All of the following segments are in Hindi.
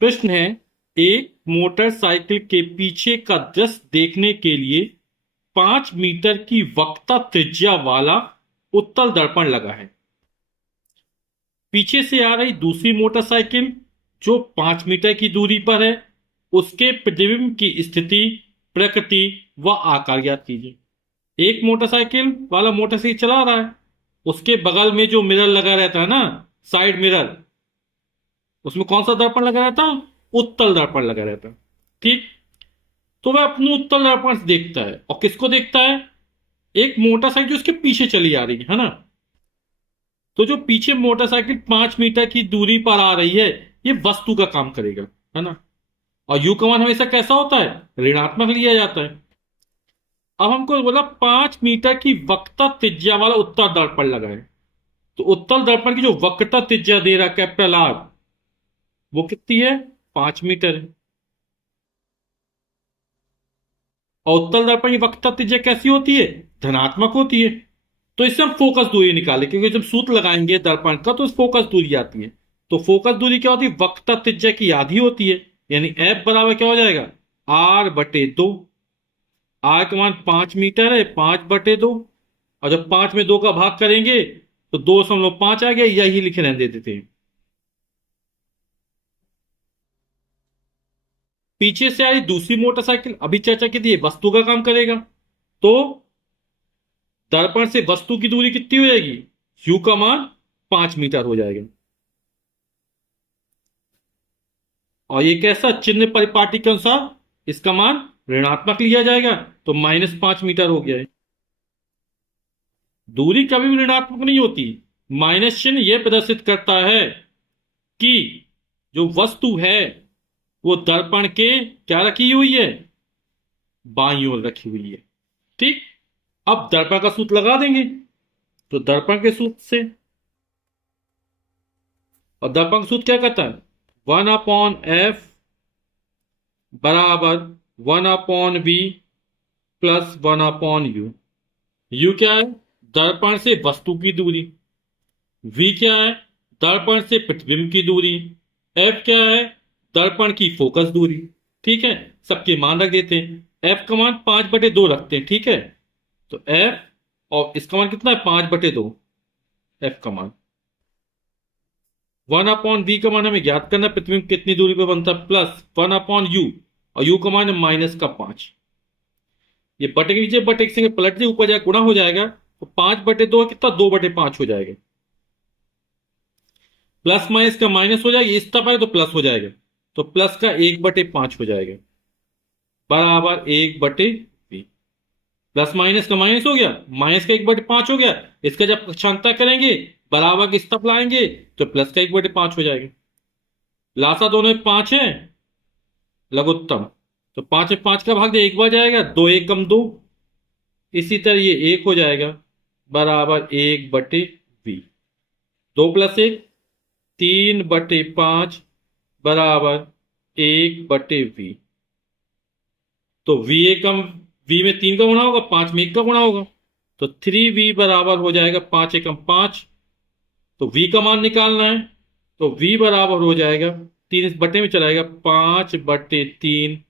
प्रश्न है, एक मोटरसाइकिल के पीछे का दृश्य देखने के लिए 5 मीटर की वक्रता त्रिज्या वाला उत्तल दर्पण लगा है। पीछे से आ रही दूसरी मोटरसाइकिल जो 5 मीटर की दूरी पर है, उसके प्रतिबिंब की स्थिति, प्रकृति व आकार ज्ञात कीजिए। एक मोटरसाइकिल वाला मोटरसाइकिल चला रहा है, उसके बगल में जो मिरर लगा रहता है ना, साइड मिरर, उसमें कौन सा दर्पण लगा रहता है? उत्तल दर्पण लगा रहता है। ठीक। तो वह अपने उत्तल दर्पण से देखता है, और किसको देखता है? एक मोटरसाइकिल जो उसके पीछे चली आ रही है ना। तो जो पीछे मोटरसाइकिल 5 मीटर की दूरी पर आ रही है, ये वस्तु का काम करेगा, है ना। और यू का मान हमेशा कैसा होता है? ऋणात्मक लिया जाता है। अब हमको बोला 5 मीटर की वक्रता त्रिज्या वाला उत्तल दर्पण लगा है। तो उत्तल दर्पण की जो वक्रता त्रिज्या दे रहा है कैपिटल आर, वो कितनी है? 5 मीटर है। और उत्तल दर्पण की वक्रता त्रिज्या कैसी होती है? धनात्मक होती है। तो इससे हम फोकस दूरी निकाले, क्योंकि जब सूत्र लगाएंगे दर्पण का तो फोकस दूरी आती है। तो फोकस दूरी क्या होती है? वक्रता त्रिज्या की आधी होती है। यानी एफ बराबर क्या हो जाएगा? R/2। आर का मान 5 मीटर है, 5/2। और जब 5 में 2 का भाग करेंगे तो 2.5 आ गया, यही लिखे रहने देते थे। पीछे से आई दूसरी मोटरसाइकिल, अभी चर्चा की थी, वस्तु का काम करेगा। तो दर्पण से वस्तु की दूरी कितनी हो जाएगी? यू का मान 5 मीटर हो जाएगा। और ये कैसा चिन्ह परिपाटी के अनुसार इसका मान ऋणात्मक लिया जाएगा, तो -5 मीटर हो गया है। दूरी कभी भी ऋणात्मक नहीं होती। माइनस चिन्ह यह प्रदर्शित करता है कि जो वस्तु है वो दर्पण के क्या रखी हुई है? बाईं ओर रखी हुई है। ठीक। अब दर्पण का सूत्र लगा देंगे। तो दर्पण के सूत्र से, और दर्पण का सूत्र क्या कहता है? 1/f बराबर 1/v प्लस 1/u। यू क्या है? दर्पण से वस्तु की दूरी। v क्या है? दर्पण से प्रतिबिंब की दूरी। f क्या है? दर्पण की फोकस दूरी। ठीक है। सबके मान रख देते हैं। f का मान 5/2 रखते हैं। ठीक है। तो f, और इसका मान कितना है? 5/2 f का मान। 1/v का मान हमें ज्ञात करना है, प्रतिबिंब कितनी दूरी पर बनता है, प्लस 1/u। और u का मान है -5। ये बटे के नीचे बटे से पलट दे, ऊपर जाए गुणा हो जाएगा, तो 5/2 कितना? 2/5 हो जाएगा। प्लस माइनस का माइनस हो जाएगा, इस तरफ आए तो प्लस हो जाएगा। तो प्लस का 1/5 हो जाएगा, बराबर 1/v। प्लस माइनस का माइनस हो गया, माइनस का 1/5 हो गया। इसका जब पक्षांतर करेंगे, बराबर किस तरफ लाएंगे, तो प्लस का 1/5 हो जाएगा। लासा दोनों में 5 है, लघुत्तम। तो 5 में 5 का भाग दे, 1 बार जाएगा, 2 1 कम 2। इसी तरह ये 1 हो जाएगा, बराबर 1/v। 2 + 1 3/5 बराबर 1/v। तो v में 3 का गुणा होगा, 5 में 1 का गुणा होगा। तो 3v बराबर हो जाएगा 5 एकम 5। तो v का मान निकालना है, तो v बराबर हो जाएगा, 3 इस बटे में चलाएगा, 5/3,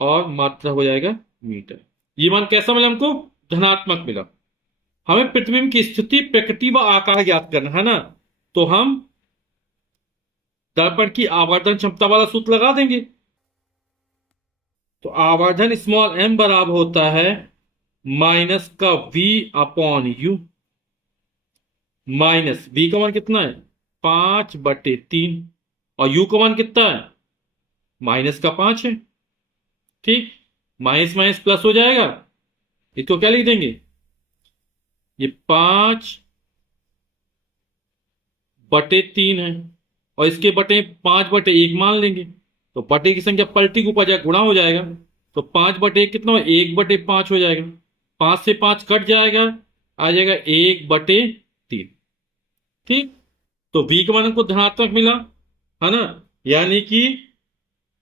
और मात्रा हो जाएगा मीटर। ये मान कैसा मिला हमको? धनात्मक मिला। हमें प्रतिबिंब की स्थिति, प्रकृति व आकार ज्ञात करना है ना। तो हम दर्पण की आवर्धन क्षमता वाला सूत्र लगा देंगे। तो आवर्धन स्मॉल m बराबर होता है माइनस का v/u। माइनस v का मान कितना है? 5/3। और u का मान कितना है? -5 है। ठीक। माइनस माइनस प्लस हो जाएगा, इसको क्या लिख देंगे? ये 5/3 है, और इसके बटे 5/1 मान लेंगे। तो बटे की संख्या पलटी के ऊपर जाए गुणा हो जाएगा। तो 5/1 कितना हो? 1/5 हो जाएगा। 5 से 5 कट जाएगा, आ जाएगा 1/3। ठीक। तो v का मान हमको धनात्मक मिला, है ना। यानी कि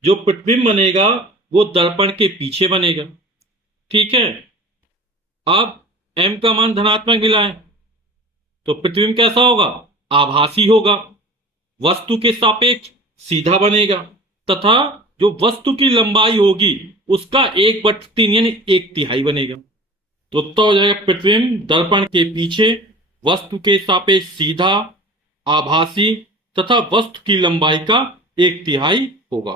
जो प्रतिबिंब बनेगा वो दर्पण के पीछे बनेगा। ठीक है। अब m का मान धनात्मक मिला है, तो प्रतिबिंब कैसा होगा? आभासी होगा, वस्तु के सापेक्ष सीधा बनेगा तथा जो वस्तु की लंबाई होगी उसका 1/3 यानी 1/3 बनेगा। तो उत्तर हो जाएगा प्रतिबिंब दर्पण के पीछे वस्तु के सापेक्ष सीधा, आभासी तथा वस्तु की लंबाई का 1/3 होगा।